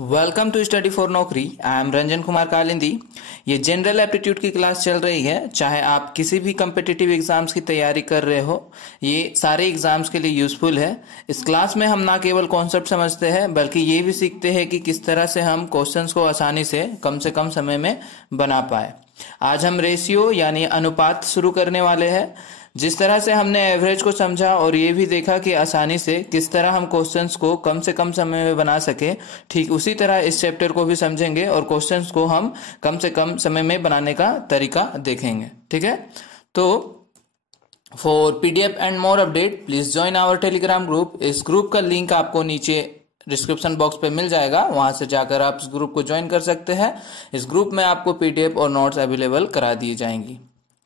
Welcome to study for नौकरी। I am Ranjan Kumar Kalindi. ये general aptitude की क्लास चल रही है। चाहे आप किसी भी कम्पिटिटिव एग्जाम्स की तैयारी कर रहे हो, ये सारे एग्जाम्स के लिए यूजफुल है। इस क्लास में हम ना केवल कॉन्सेप्ट समझते हैं बल्कि ये भी सीखते हैं कि किस तरह से हम क्वेश्चंस को आसानी से कम समय में बना पाए। आज हम रेशियो यानी अनुपात शुरू करने वाले हैं। जिस तरह से हमने एवरेज को समझा और ये भी देखा कि आसानी से किस तरह हम क्वेश्चंस को कम से कम समय में बना सके, ठीक उसी तरह इस चैप्टर को भी समझेंगे और क्वेश्चंस को हम कम से कम समय में बनाने का तरीका देखेंगे। ठीक है, तो for PDF and more update please join our Telegram group. इस ग्रुप का लिंक आपको नीचे डिस्क्रिप्शन बॉक्स पे मिल जाएगा, वहां से जाकर आप इस ग्रुप को ज्वाइन कर सकते हैं। इस ग्रुप में आपको पीडीएफ और नोट्स अवेलेबल करा दी जाएंगी।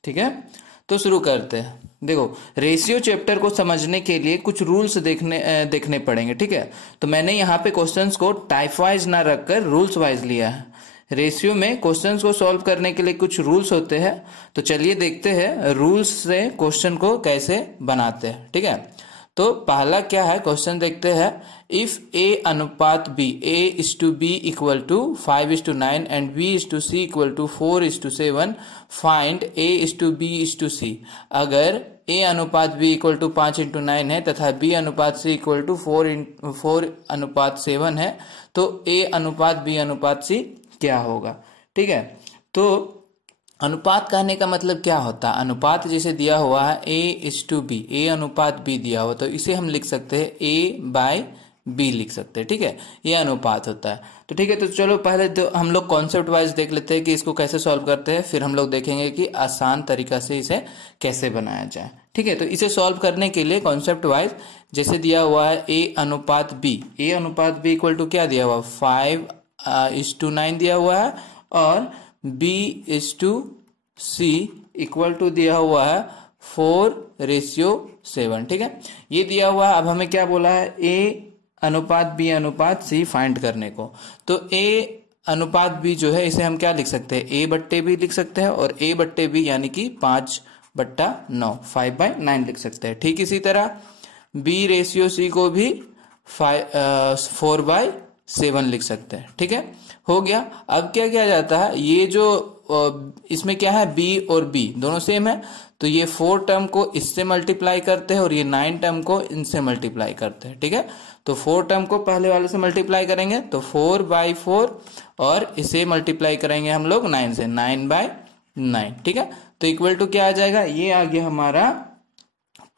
ठीक है, तो शुरू करते हैं। देखो, रेशियो चैप्टर को समझने के लिए कुछ रूल्स देखने पड़ेंगे। ठीक है, तो मैंने यहाँ पे क्वेश्चंस को टाइप वाइज ना रखकर रूल्स वाइज लिया है। रेशियो में क्वेश्चंस को सॉल्व करने के लिए कुछ रूल्स होते हैं, तो चलिए देखते हैं रूल्स से क्वेश्चन को कैसे बनाते हैं। ठीक है, तो पहला क्या है, क्वेश्चन देखते हैं। इफ ए अनुपात B, A is to B equal to 5:9 and B is to C equal to 4:7, find A is to B is to C. अगर ए अनुपात बी इक्वल टू 5:9 है तथा बी अनुपात सी इक्वल टू 4:7 है, तो ए अनुपात B अनुपात सी क्या होगा। ठीक है, तो अनुपात कहने का मतलब क्या होता है। अनुपात जैसे दिया हुआ है a इज टू बी, ए अनुपात b दिया हुआ, तो इसे हम लिख सकते हैं a बाय b लिख सकते हैं। ठीक है, ये अनुपात होता है। तो ठीक है, तो चलो पहले तो हम लोग कॉन्सेप्ट वाइज देख लेते हैं कि इसको कैसे सॉल्व करते हैं, फिर हम लोग देखेंगे कि आसान तरीका से इसे कैसे बनाया जाए। ठीक है, तो इसे सॉल्व करने के लिए कॉन्सेप्ट वाइज जैसे दिया हुआ है a अनुपात b, a अनुपात b इक्वल टू क्या दिया हुआ, 5:9 दिया हुआ है, और b is to c equal to दिया हुआ है 4:7। ठीक है, ये दिया हुआ है। अब हमें क्या बोला है, a अनुपात b अनुपात c फाइंड करने को। तो a अनुपात b जो है इसे हम क्या लिख सकते हैं, a बट्टे b लिख सकते हैं, और a बट्टे b यानी कि 5/9, 5/9 लिख सकते हैं। ठीक इसी तरह b रेशियो c को भी 4/7 लिख सकते हैं। ठीक है, हो गया। अब क्या किया जाता है, ये जो इसमें क्या है, b और b दोनों सेम है, तो ये 4 टर्म को इससे मल्टीप्लाई करते हैं और ये 9 टर्म को इनसे मल्टीप्लाई करते हैं। ठीक है, तो 4 टर्म को पहले वाले से मल्टीप्लाई करेंगे तो 4/4, और इसे मल्टीप्लाई करेंगे हम लोग 9 से, 9/9। ठीक है, तो इक्वल टू क्या आ जाएगा, ये आ गया हमारा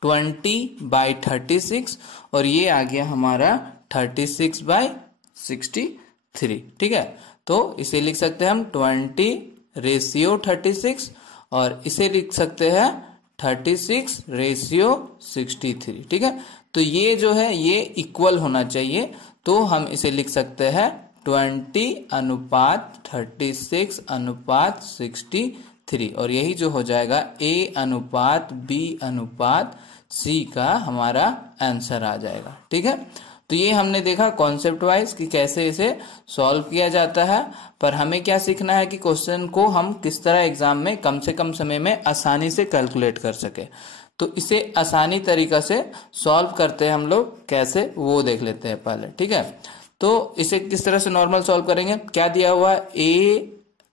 20/36, और ये आ गया हमारा 36/63। ठीक है, तो इसे लिख सकते हैं हम 20:36, और इसे लिख सकते हैं 36:63। ठीक है, तो ये जो है ये इक्वल होना चाहिए, तो हम इसे लिख सकते हैं 20:36:63, और यही जो हो जाएगा a अनुपात b अनुपात c का हमारा आंसर आ जाएगा। ठीक है, तो ये हमने देखा कॉन्सेप्ट वाइज कि कैसे इसे सॉल्व किया जाता है, पर हमें क्या सीखना है कि क्वेश्चन को हम किस तरह एग्जाम में कम से कम समय में आसानी से कैलकुलेट कर सके। तो इसे आसानी तरीका से सॉल्व करते हैं हम लोग कैसे, वो देख लेते हैं पहले। ठीक है, तो इसे किस तरह से नॉर्मल सॉल्व करेंगे, क्या दिया हुआ है, a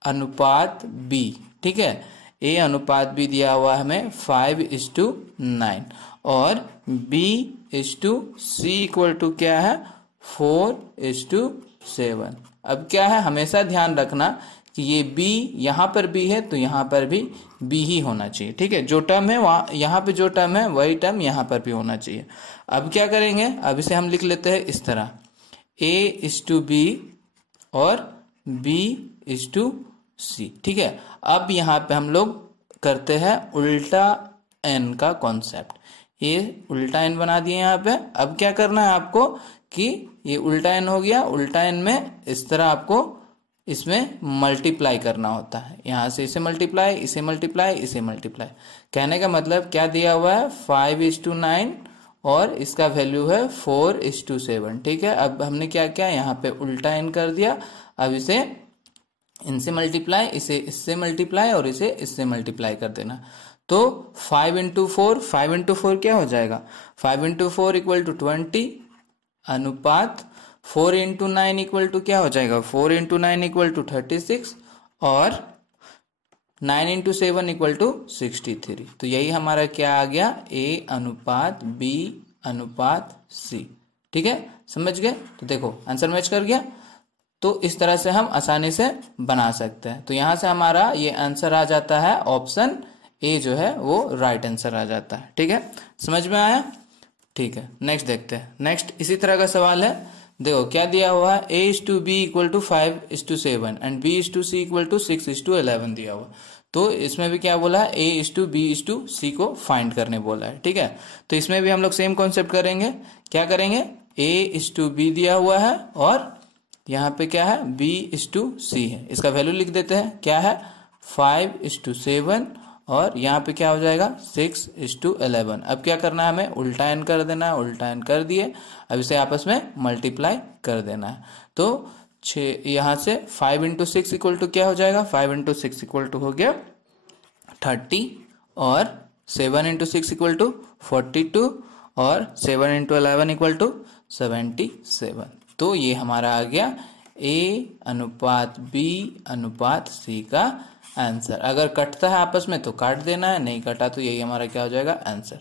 अनुपात b। ठीक है, a अनुपात b दिया हुआ है हमें 5:9, और b is to c equal to क्या है, 4:7। अब क्या है, हमेशा ध्यान रखना कि ये b यहाँ पर b है तो यहाँ पर भी b ही होना चाहिए। ठीक है, जो टर्म है वहां, यहाँ पे जो टर्म है वही टर्म यहाँ पर भी होना चाहिए। अब क्या करेंगे, अब इसे हम लिख लेते हैं इस तरह, a इज टू b और b इज टू c। ठीक है, अब यहाँ पे हम लोग करते हैं उल्टा n का कॉन्सेप्ट। ये उल्टा n बना दिए यहाँ पे। अब क्या करना है आपको कि ये उल्टा n हो गया, उल्टा n में इस तरह आपको इसमें मल्टीप्लाई करना होता है, यहाँ से इसे मल्टीप्लाई, इसे मल्टीप्लाई, इसे मल्टीप्लाई। कहने का मतलब क्या दिया हुआ है, 5:9 और इसका वैल्यू है 4:7। ठीक है, अब हमने क्या किया, यहाँ पे उल्टा n कर दिया। अब इसे इनसे मल्टीप्लाई, इसे इससे मल्टीप्लाई, और इसे इससे मल्टीप्लाई कर देना। तो 5 into 4 क्या हो जाएगा, 5 into 4 इक्वल टू 20 अनुपात 4 इंटू 9 इक्वल टू क्या हो जाएगा, 4 इंटू 9 इक्वल टू 36 और 9 इंटू 7 इक्वल टू 63। तो यही हमारा क्या आ गया, ए अनुपात बी अनुपात सी। ठीक है, समझ गए। तो देखो आंसर मैच कर गया। तो इस तरह से हम आसानी से बना सकते हैं। तो यहां से हमारा ये आंसर आ जाता है, ऑप्शन ए जो है वो राइट आंसर आ जाता है। ठीक है, समझ में आया। ठीक है, नेक्स्ट देखते हैं। नेक्स्ट इसी तरह का सवाल है। देखो क्या दिया हुआ है, a is to B equal to 5:7 and b is to C equal to 6:11 दिया हुआ। तो इसमें भी क्या बोला है, a is to B is to C को फाइंड करने बोला है। ठीक है, तो इसमें भी हम लोग सेम कॉन्सेप्ट करेंगे। क्या करेंगे, a इज टू बी दिया हुआ है और यहाँ पे क्या है, b इज टू सी है। इसका वैल्यू लिख देते हैं, क्या है 5:7 और यहाँ पे क्या हो जाएगा 6:11। अब क्या करना है, हमें उल्टा एन कर देना है। उल्टा एन कर दिए, अब इसे आपस में मल्टीप्लाई कर देना है। तो यहाँ से 5 इंटू 6 इक्वल टू क्या हो जाएगा, 5 इंटू 6 इक्वल टू हो गया 30 और 7 इंटू 6 इक्वल टू 42 और 7 इंटू 11 इक्वल टू 77। तो ये हमारा आ गया ए अनुपात बी अनुपात सी का आंसर। अगर कटता है आपस में तो काट देना है, नहीं कटा तो यही हमारा क्या हो जाएगा आंसर।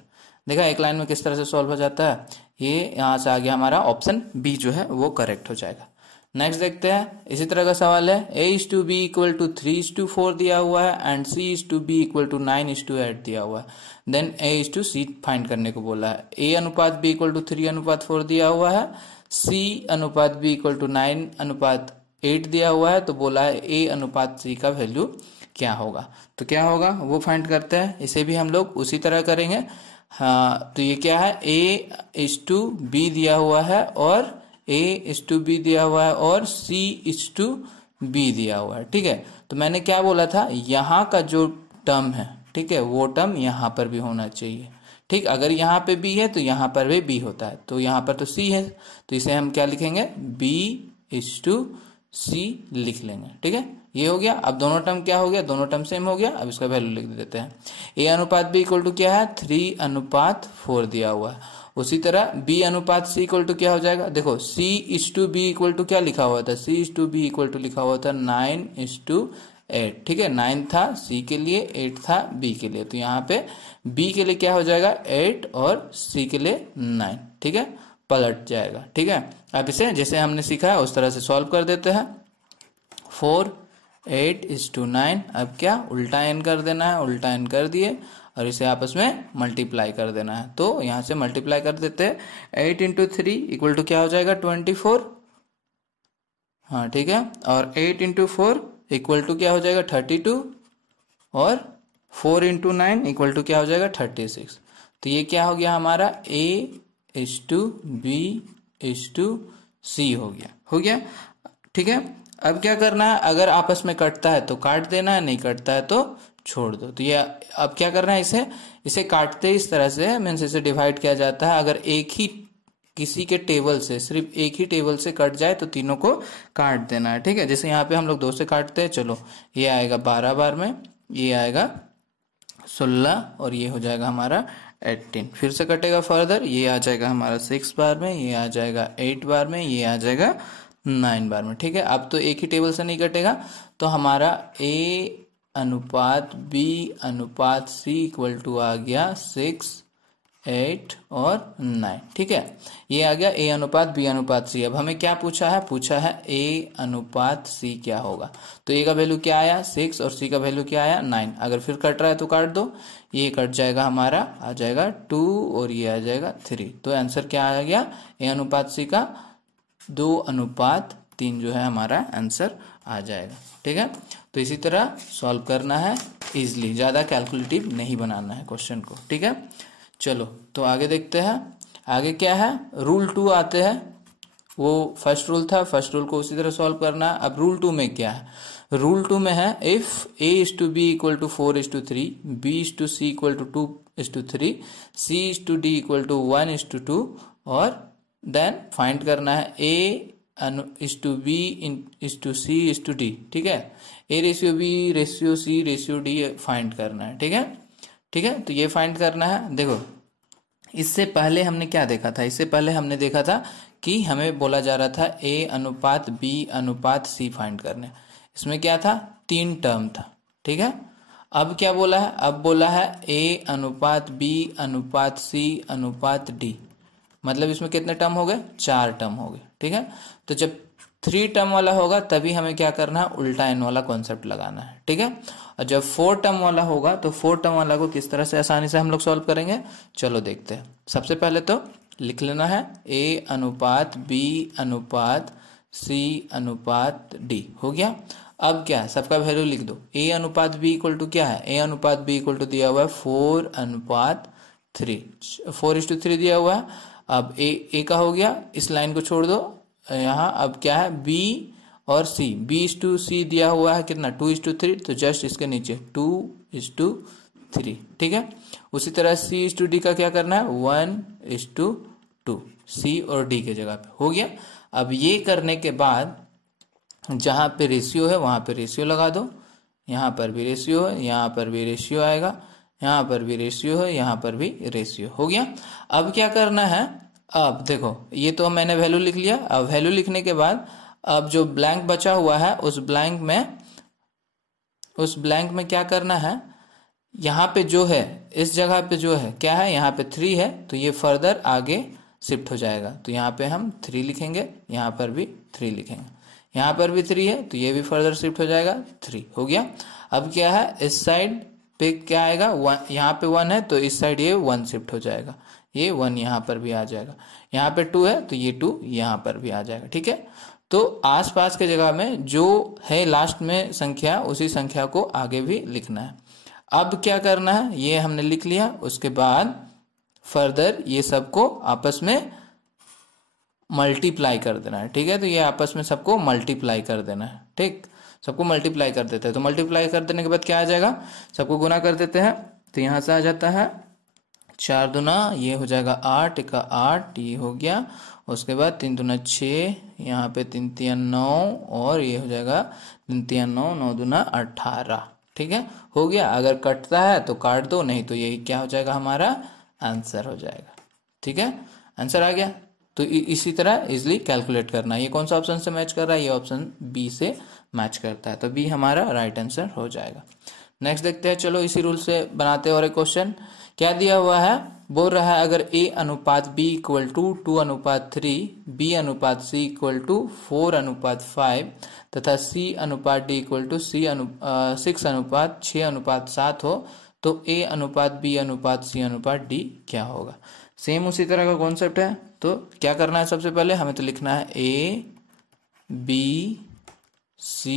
देखा एक लाइन में किस तरह से सॉल्व हो जाता है। ये यहाँ से आ गया हमारा ऑप्शन बी जो है वो करेक्ट हो जाएगा। नेक्स्ट देखते हैं, इसी तरह का सवाल है। a is to B equal to 3:4 दिया हुआ है and c is to B equal to 9:8 दिया हुआ है। Then a is to c find करने को बोला है। a अनुपात b इक्वल टू 3:4 दिया हुआ है, c अनुपात b इक्वल टू 9:8 दिया हुआ है। तो बोला है a अनुपात c का वैल्यू क्या होगा। तो क्या होगा वो फाइंड करते हैं। इसे भी हम लोग उसी तरह करेंगे। हाँ, तो ये क्या है, a इज टू b दिया हुआ है और a इज टू बी दिया हुआ है और c इज टू बी दिया हुआ है। ठीक है, तो मैंने क्या बोला था, यहाँ का जो टर्म है, ठीक है, वो टर्म यहाँ पर भी होना चाहिए। ठीक, अगर यहाँ पे b है तो यहाँ पर भी b होता है। तो यहाँ पर तो c है, तो इसे हम क्या लिखेंगे, b इज टू c लिख लेंगे। ठीक है, ये हो गया। अब दोनों टर्म क्या हो गया, दोनों टर्म सेम हो गया। अब इसका वैल्यू लिख देते हैं। a अनुपात b इक्वल टू क्या है, 3:4 दिया हुआ है। उसी तरह b अनुपात c इक्वल टू क्या हो जाएगा, देखो c is to B equal to क्या लिखा हुआ था, c is to B equal to लिखा हुआ था 9:8। ठीक है, 9 था c के लिए, 8 था b के लिए। तो यहाँ पे b के लिए क्या हो जाएगा 8 और c के लिए 9। ठीक है, पलट जाएगा। ठीक है, अब इसे जैसे हमने सीखा है उस तरह से सॉल्व कर देते हैं। 4 8:9। अब क्या उल्टा एन कर देना है। उल्टा एन कर दिए और इसे आपस में मल्टीप्लाई कर देना है। तो यहां से मल्टीप्लाई कर देते हैं। 8 इंटू 3 इक्वल टू क्या हो जाएगा 24। हाँ ठीक है, और 8 इंटू 4 इक्वल टू क्या हो जाएगा 32 और 4 इंटू 9 इक्वल टू क्या हो जाएगा 36। तो ये क्या हो गया हमारा a is to B is to C हो गया। ठीक है, अब क्या करना है, अगर आपस में कटता है तो काट देना है, नहीं कटता है तो छोड़ दो। तो ये अब क्या करना है, इसे काटते इस तरह से मीन्स इसे डिवाइड किया जाता है। अगर एक ही किसी के टेबल से, सिर्फ एक ही टेबल से कट जाए तो तीनों को काट देना है। ठीक है, जैसे यहाँ पे हम लोग 2 से काटते हैं। चलो ये आएगा 12 बार में, ये आएगा 16 और ये हो जाएगा हमारा 18। फिर से कटेगा फर्दर, ये आ जाएगा हमारा 6 बार में, ये आ जाएगा 8 बार में, ये आ जाएगा 9 बार में। ठीक है, अब तो एक ही टेबल से नहीं कटेगा। तो हमारा a अनुपात b अनुपात c इक्वल टू आ गया 6 8 और 9। ठीक है, ये आ गया a अनुपात b अनुपात c। अब हमें क्या पूछा है a अनुपात c क्या होगा। तो a का वैल्यू क्या आया 6 और c का वैल्यू क्या आया 9। अगर फिर कट रहा है तो काट दो, ये कट जाएगा हमारा, आ जाएगा 2 और ये आ जाएगा 3। तो आंसर क्या आ गया a अनुपात c का 2:3 जो है हमारा आंसर आ जाएगा। ठीक है, तो इसी तरह सॉल्व करना है इजली, ज़्यादा कैलकुलेटिव नहीं बनाना है क्वेश्चन को। ठीक है, चलो तो आगे देखते हैं। आगे क्या है, रूल 2 आते हैं। वो फर्स्ट रूल था, फर्स्ट रूल को उसी तरह सॉल्व करना है। अब रूल 2 में क्या है, रूल 2 में है if a is to B equal to 4:3, b is to c equal to 2:3, c is to d equal to 1:2 और देन फाइंड करना है a is to B is to C is to D. ठीक है, a ratio b ratio c ratio d find करना है। ठीक है, तो ये फाइंड करना है। देखो इससे पहले हमने क्या देखा था, इससे पहले हमने देखा था कि हमें बोला जा रहा था A अनुपात B अनुपात C फाइंड करने। इसमें क्या था, 3 टर्म था, ठीक है। अब क्या बोला है, अब बोला है A अनुपात B अनुपात C अनुपात D, मतलब इसमें कितने टर्म हो गए, 4 टर्म हो गए, ठीक है। तो जब 3 टर्म वाला होगा तभी हमें क्या करना है, उल्टा n वाला कॉन्सेप्ट लगाना है, ठीक है। और जब 4 टर्म वाला होगा तो 4 टर्म वाला को किस तरह से आसानी से हम लोग सॉल्व करेंगे, चलो देखते हैं। सबसे पहले तो लिख लेना है A अनुपात B अनुपात C अनुपात D, हो गया। अब क्या है, सबका वैल्यू लिख दो। A अनुपात B इक्वल टू क्या है, A अनुपात B इक्वल टू दिया हुआ है 4 अनुपात 3, 4:3 दिया हुआ है। अब A का हो गया, इस लाइन को छोड़ दो यहाँ। अब क्या है, B और C, B:C दिया हुआ है कितना, 2:3, तो जस्ट इसके नीचे 2:3, ठीक है। उसी तरह C:D का क्या करना है, 1:2, C और D के जगह पे, हो गया। अब ये करने के बाद जहां पे रेशियो है वहां पे रेशियो लगा दो, यहाँ पर भी रेशियो है, यहाँ पर भी रेशियो आएगा, यहाँ पर भी रेशियो है, यहाँ पर भी रेशियो, हो गया। अब क्या करना है, अब देखो ये तो मैंने वैल्यू लिख लिया। अब वैल्यू लिखने के बाद अब जो ब्लैंक बचा हुआ है उस ब्लैंक में क्या करना है, यहाँ पे जो है, इस जगह पे जो है क्या है, यहाँ पे 3 है, तो ये फर्दर आगे शिफ्ट हो जाएगा। तो यहाँ पे हम 3 लिखेंगे, यहाँ पर भी 3 लिखेंगे, यहाँ पर भी 3 है तो ये भी फर्दर शिफ्ट हो जाएगा, 3, हो गया। अब क्या है, इस साइड पे क्या आएगा, यहाँ पे 1 है तो इस साइड ये 1 शिफ्ट हो जाएगा, ये 1 यहाँ पर भी आ जाएगा। यहाँ पे 2 है तो ये 2 यहाँ पर भी आ जाएगा, ठीक है। तो आसपास के जगह में जो है लास्ट में संख्या, उसी संख्या को आगे भी लिखना है। अब क्या करना है, ये हमने लिख लिया, उसके बाद फर्दर ये सबको आपस में मल्टीप्लाई कर देना है, ठीक है। तो ये आपस में सबको मल्टीप्लाई कर देना है, ठीक, सबको मल्टीप्लाई कर देते हैं। तो मल्टीप्लाई कर देने के बाद क्या आ जाएगा, सबको गुना कर देते हैं, तो यहाँ से आ जाता है 4 दूना, ये हो जाएगा 8, का 8, ये हो गया। उसके बाद 3 दूना 6, यहाँ पे 3 तिया 9, और ये हो जाएगा 3 तिया 9, 9 दूना 18, ठीक है, हो गया। अगर कटता है तो काट दो, नहीं तो यही क्या हो जाएगा, हमारा आंसर हो जाएगा, ठीक है। आंसर आ गया। तो इसी तरह इजिली कैलकुलेट करना है। ये कौन सा ऑप्शन से मैच कर रहा है, ये ऑप्शन बी से मैच करता है, तो बी हमारा राइट आंसर हो जाएगा। नेक्स्ट देखते हैं, चलो इसी रूल से बनाते हैं और एक क्वेश्चन। क्या दिया हुआ है, बोल रहा है अगर A अनुपात B इक्वल टू 2 अनुपात 3, B अनुपात C इक्वल टू 4 अनुपात 5 तथा C अनुपात D इक्वल टू 6 अनुपात 6 अनुपात 7 हो, तो A अनुपात B अनुपात C अनुपात D क्या होगा। सेम उसी तरह का कॉन्सेप्ट है। तो क्या करना है, सबसे पहले हमें तो लिखना है A B C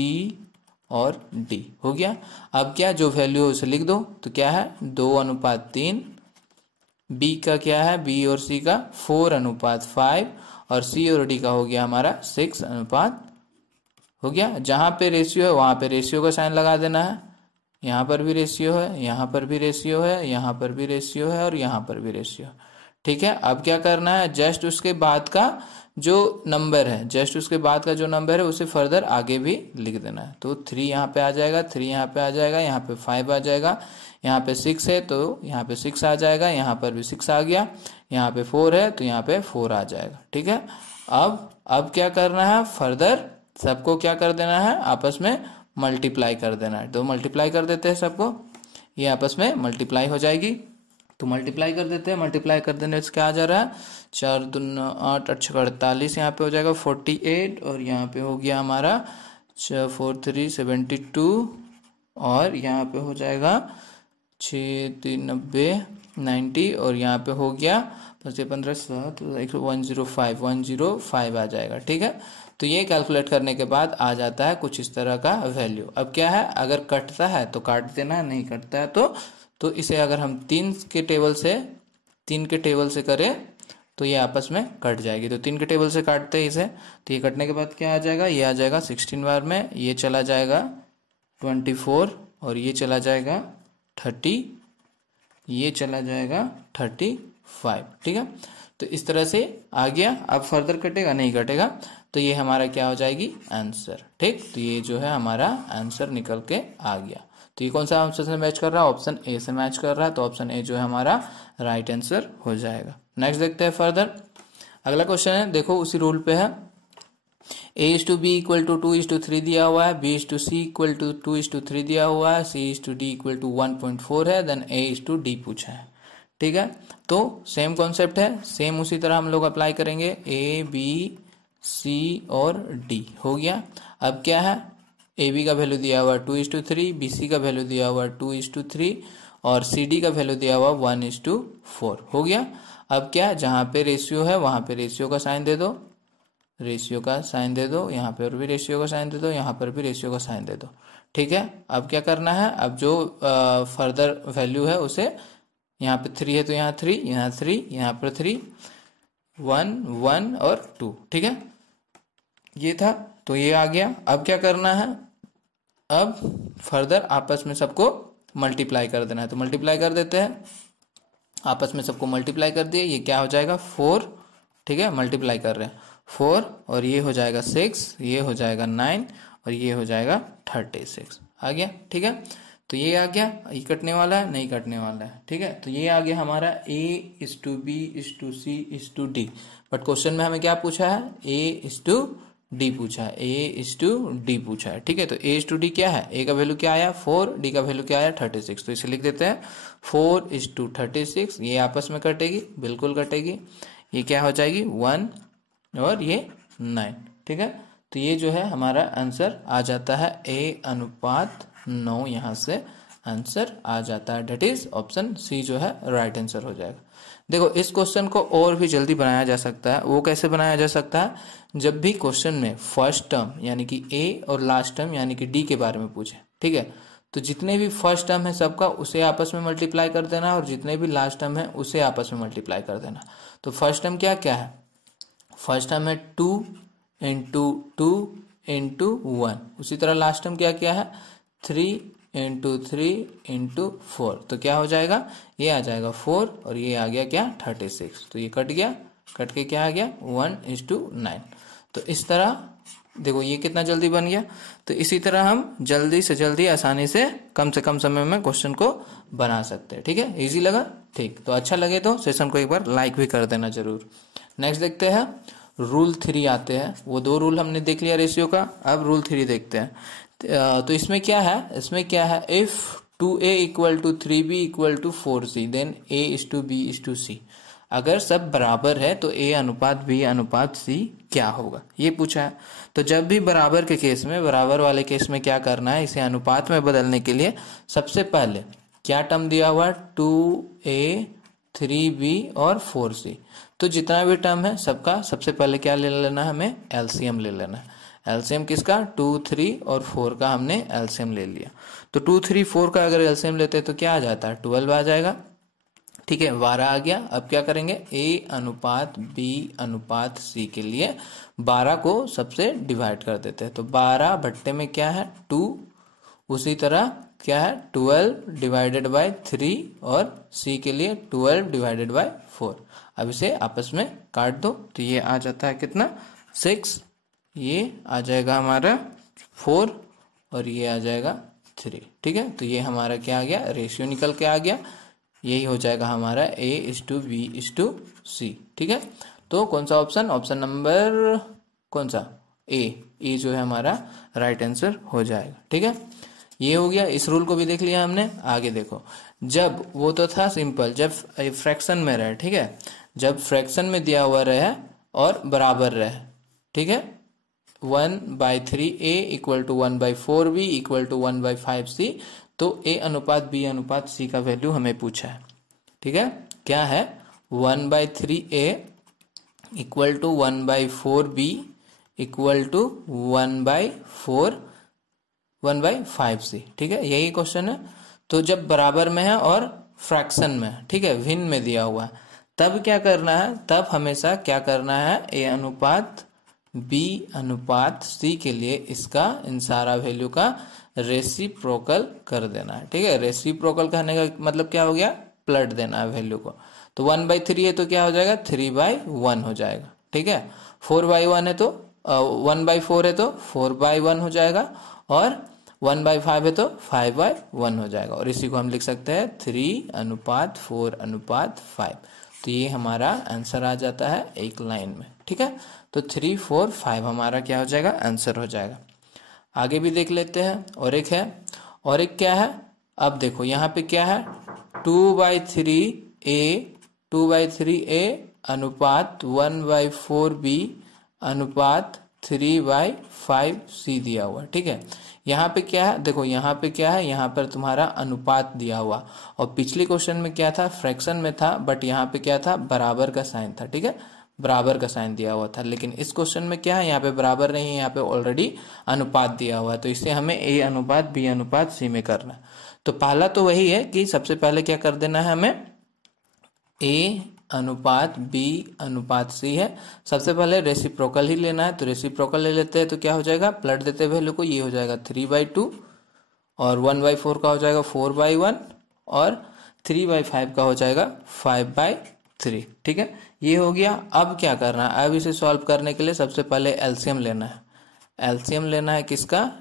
और D, हो गया। अब क्या, जो वैल्यू है उसे लिख दो। तो क्या है, 2 अनुपात 3, B का क्या है, B और C का 4 अनुपात 5, और C और D का हो गया हमारा 6 अनुपात, हो गया। जहां पे रेशियो है वहां पे रेशियो का साइन लगा देना है। यहाँ पर भी रेशियो है, यहाँ पर भी रेशियो है, यहाँ पर भी रेशियो है, और यहाँ पर भी रेशियो, ठीक है। अब क्या करना है, जस्ट उसके बाद का जो नंबर है, जस्ट उसके बाद का जो नंबर है उसे फर्दर आगे भी लिख देना है। तो 3 यहाँ पे आ जाएगा, 3 यहाँ पे आ जाएगा, यहाँ पे 5 आ जाएगा, यहाँ पे 6 है तो यहाँ पे 6 आ जाएगा, यहाँ पर भी 6 आ गया, यहाँ पे 4 है तो यहाँ पे 4 आ जाएगा, ठीक है। अब क्या करना है, फर्दर सबको क्या कर देना है, आपस में मल्टीप्लाई कर देना है। तो मल्टीप्लाई कर देते हैं सबको, ये आपस में मल्टीप्लाई हो जाएगी। तो मल्टीप्लाई कर देते हैं, मल्टीप्लाई कर देने से क्या आ जा रहा है, 4 दूना 8, 8 छक्का 48, यहाँ पे हो जाएगा 48, और यहाँ पे हो गया हमारा 4 3 72, और यहाँ पे हो जाएगा 6 3 90 90, और यहाँ पे हो गया 15 7 105 आ जाएगा, ठीक है। तो ये कैलकुलेट करने के बाद आ जाता है कुछ इस तरह का वैल्यू। अब क्या है, अगर कटता है तो काट देना, नहीं कटता है तो इसे अगर हम 3 के टेबल से करें तो ये आपस में कट जाएगी। तो 3 के टेबल से काटते हैं इसे, तो ये कटने के बाद क्या आ जाएगा, ये आ जाएगा 16 बार में, ये चला जाएगा 24, और ये चला जाएगा 30, ये चला जाएगा 35, ठीक है। तो इस तरह से आ गया। अब फर्दर कटेगा, नहीं कटेगा, तो ये हमारा क्या हो जाएगी, आंसर, ठीक। तो ये जो है हमारा आंसर निकल के आ गया। तो ये कौन सा ऑप्शन से मैच कर रहा है, ऑप्शन ए से मैच कर रहा है, तो ऑप्शन ए जो है हमारा राइट आंसर हो जाएगा। नेक्स्ट देखते हैं फर्दर। अगला क्वेश्चन है, देखो उसी रूल पे है। A:B = 2:3 दिया हुआ है, B:C = 2:3 दिया हुआ है, C:D = 1.4 है, देन A:D पूछा है। ठीक है, तो सेम कॉन्सेप्ट है, सेम उसी तरह हम लोग अप्लाई करेंगे। A, B, C और D हो गया। अब क्या है, AB का वैल्यू दिया हुआ 2:3, BC का वैल्यू दिया हुआ 2:3 और CD का वैल्यू दिया हुआ 1:4 हो गया। अब क्या, जहां पे रेशियो है वहां पे रेशियो का साइन दे दो, रेशियो का साइन दे दो, यहाँ पर भी रेशियो का साइन दे दो, यहाँ पर भी रेशियो का साइन दे दो। ठीक है, अब क्या करना है, अब जो फर्दर वैल्यू है उसे, यहाँ पे 3 है तो यहाँ 3, यहाँ 3, यहाँ पर 3, 1, 1 और 2। ठीक है, ये था, तो ये आ गया। अब क्या करना है, अब फर्दर आपस में सबको मल्टीप्लाई कर देना है, तो मल्टीप्लाई कर देते हैं, आपस में सबको मल्टीप्लाई कर दिए, ये क्या हो जाएगा 4। ठीक है, मल्टीप्लाई कर रहे हैं 4 और ये हो जाएगा 6, ये हो जाएगा 9 और ये हो जाएगा 36 आ गया। ठीक है, तो ये आ गया, ये कटने वाला है, नहीं कटने वाला है। ठीक है, तो ये आ गया हमारा A:B:C:D। बट क्वेश्चन में हमें क्या पूछा है, A:D पूछा है, A:D पूछा है। ठीक है, तो A:D क्या है, A का वैल्यू क्या आया 4, D का वैल्यू क्या आया 36, तो इसे लिख देते हैं 4:36। ये आपस में कटेगी, बिल्कुल कटेगी, ये क्या हो जाएगी 1 और ये 9। ठीक है, तो ये जो है हमारा आंसर आ जाता है A:9, यहाँ से आंसर आ जाता है, डेट इज ऑप्शन सी जो है राइट आंसर हो जाएगा। देखो इस क्वेश्चन को और भी जल्दी बनाया जा सकता है। वो कैसे बनाया जा सकता है, जब भी क्वेश्चन में फर्स्ट टर्म यानी कि ए और लास्ट टर्म यानी कि डी के बारे में पूछे, ठीक है, तो जितने भी फर्स्ट टर्म है सबका उसे आपस में मल्टीप्लाई कर देना और जितने भी लास्ट टर्म है उसे आपस में मल्टीप्लाई कर देना। तो फर्स्ट टर्म क्या क्या है, फर्स्ट टर्म है 2 × 2 × 1, उसी तरह लास्ट टर्म क्या क्या है 3 × 3 × 4, तो क्या हो जाएगा, ये आ जाएगा 4 और ये आ गया क्या 36, तो ये कट गया, कट के क्या आ गया 1:9। तो इस तरह देखो ये कितना जल्दी बन गया। तो इसी तरह हम जल्दी से जल्दी आसानी से कम समय में क्वेश्चन को बना सकते हैं। ठीक है, इजी लगा, ठीक, तो अच्छा लगे तो सेशन को एक बार लाइक भी कर देना जरूर। नेक्स्ट देखते हैं रूल 3 आते हैं, वो 2 रूल हमने देख लिया रेशियो का, अब रूल 3 देखते हैं। तो इसमें क्या है, इसमें क्या है, if 2a = 3b = 4c then A:B:C, अगर सब बराबर है तो A:B:C क्या होगा, ये पूछा है। तो जब भी बराबर के केस में, बराबर वाले केस में क्या करना है, इसे अनुपात में बदलने के लिए सबसे पहले क्या टर्म दिया हुआ है 2a 3b और 4c, तो जितना भी टर्म है सबका सबसे पहले क्या ले लेना है, हमें एलसीएम ले लेना है। एलसीएम किसका, 2 3 और 4 का हमने एलसीएम ले लिया। तो 2 3 4 का अगर एलसीएम लेते हैं तो क्या आ जाता है 12 आ जाएगा। ठीक है, 12 आ गया। अब क्या करेंगे, A:B:C के लिए 12 को सबसे डिवाइड कर देते हैं, तो 12 भट्टे में क्या है 2, उसी तरह क्या है 12/3 और C के लिए 12/4। अब इसे आपस में काट दो तो ये आ जाता है कितना 6, ये आ जाएगा हमारा 4 और ये आ जाएगा 3। ठीक है, तो ये हमारा क्या आ गया, रेशियो निकल के आ गया, यही हो जाएगा हमारा A:B:C। ठीक है, तो कौन सा ऑप्शन, ऑप्शन नंबर कौन सा, ए जो है हमारा राइट आंसर हो जाएगा। ठीक है, ये हो गया, इस रूल को भी देख लिया हमने। आगे देखो, जब वो तो था सिंपल, जब फ्रैक्शन में रहे, ठीक है, जब फ्रैक्शन में दिया हुआ रहे और बराबर रहे, ठीक है, 1/3a = 1/4b = 1/5c, तो A:B:C का वैल्यू हमें पूछा है। ठीक है, क्या है 1/3a = 1/4b = 1/5c। ठीक है, यही क्वेश्चन है। तो जब बराबर में है और फ्रैक्शन में है, ठीक है, भिन्न में दिया हुआ है, तब क्या करना है, तब हमेशा क्या करना है, A:B:C के लिए इसका इन सारा वैल्यू का रेसिप्रोकल कर देना है। ठीक है, रेसिप्रोकल कहने का मतलब क्या हो गया, पलट देना है वैल्यू को। तो 1/3 है तो क्या हो जाएगा 3/1 हो जाएगा। ठीक है, 4/1 है तो 1/4 है तो 4/1 हो जाएगा और 1/5 है तो 5/1 हो जाएगा, और इसी को हम लिख सकते हैं 3:4:5। तो ये हमारा आंसर आ जाता है एक लाइन में। ठीक है, तो 3, 4, 5 हमारा क्या हो जाएगा, आंसर हो जाएगा। आगे भी देख लेते हैं। और एक है, और एक क्या है, अब देखो यहाँ पे क्या है, 2/3a अनुपात 1/4b अनुपात 3/5c दिया हुआ। ठीक है, यहाँ पे क्या है, देखो यहाँ पे क्या है, यहाँ पर तुम्हारा अनुपात दिया हुआ, और पिछले क्वेश्चन में क्या था, फ्रैक्शन में था, बट यहाँ पे क्या था, बराबर का साइन था। ठीक है, बराबर का साइन दिया हुआ था, लेकिन इस क्वेश्चन में क्या है, यहाँ पे बराबर नहीं है, यहाँ पे ऑलरेडी अनुपात दिया हुआ है, तो इससे हमें a अनुपात b अनुपात c में करना है। तो पहला तो वही है कि सबसे पहले क्या कर देना है, हमें a अनुपात b अनुपात c है। सबसे पहले रेसिप्रोकल ही लेना है, तो रेसिप्रोकल ले लेते हैं, तो क्या हो जाएगा, पलट देते हैं वैल्यू को, ये हो जाएगा 3/2 और 1/4 का हो जाएगा 4/1 और 3/5 का हो जाएगा 5/3। ठीक है, ये हो गया। अब क्या करना है, अब इसे सॉल्व करने के लिए सबसे पहले एलसीएम लेना है। एलसीएम लेना है किसका,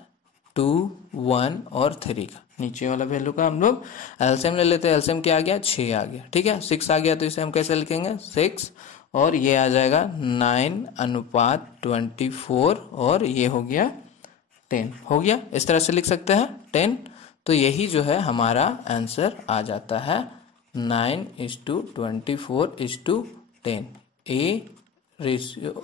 2, 1 और 3 का, नीचे वाला वैल्यू का हम लोग एलसीएम ले लेते हैं। एलसीएम क्या आ गया, 6 आ गया। ठीक है, 6 आ गया, तो इसे हम कैसे लिखेंगे, 6 और ये आ जाएगा 9 अनुपात 24 और ये हो गया 10 हो गया। इस तरह से लिख सकते हैं 10। तो यही जो है हमारा आंसर आ जाता है 9:24:10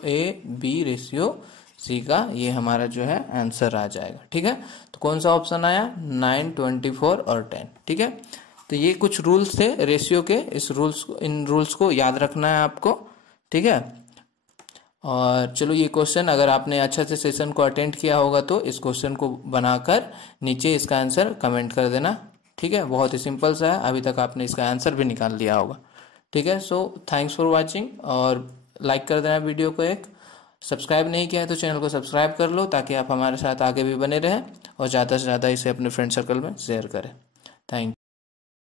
A/B/C का ये हमारा जो है आंसर आ जाएगा। ठीक है, तो कौन सा ऑप्शन आया, 9, 24 और 10। ठीक है, तो ये कुछ रूल्स थे रेशियो के, इन रूल्स को याद रखना है आपको। ठीक है, और चलो ये क्वेश्चन अगर आपने अच्छा से सेशन को अटेंड किया होगा तो इस क्वेश्चन को बनाकर नीचे इसका आंसर कमेंट कर देना। ठीक है, बहुत ही सिंपल सा है, अभी तक आपने इसका आंसर भी निकाल लिया होगा। ठीक है, सो थैंक्स फॉर वाचिंग, और लाइक कर देना वीडियो को, एक सब्सक्राइब नहीं किया है तो चैनल को सब्सक्राइब कर लो, ताकि आप हमारे साथ आगे भी बने रहें और ज़्यादा से ज़्यादा इसे अपने फ्रेंड सर्कल में शेयर करें। थैंक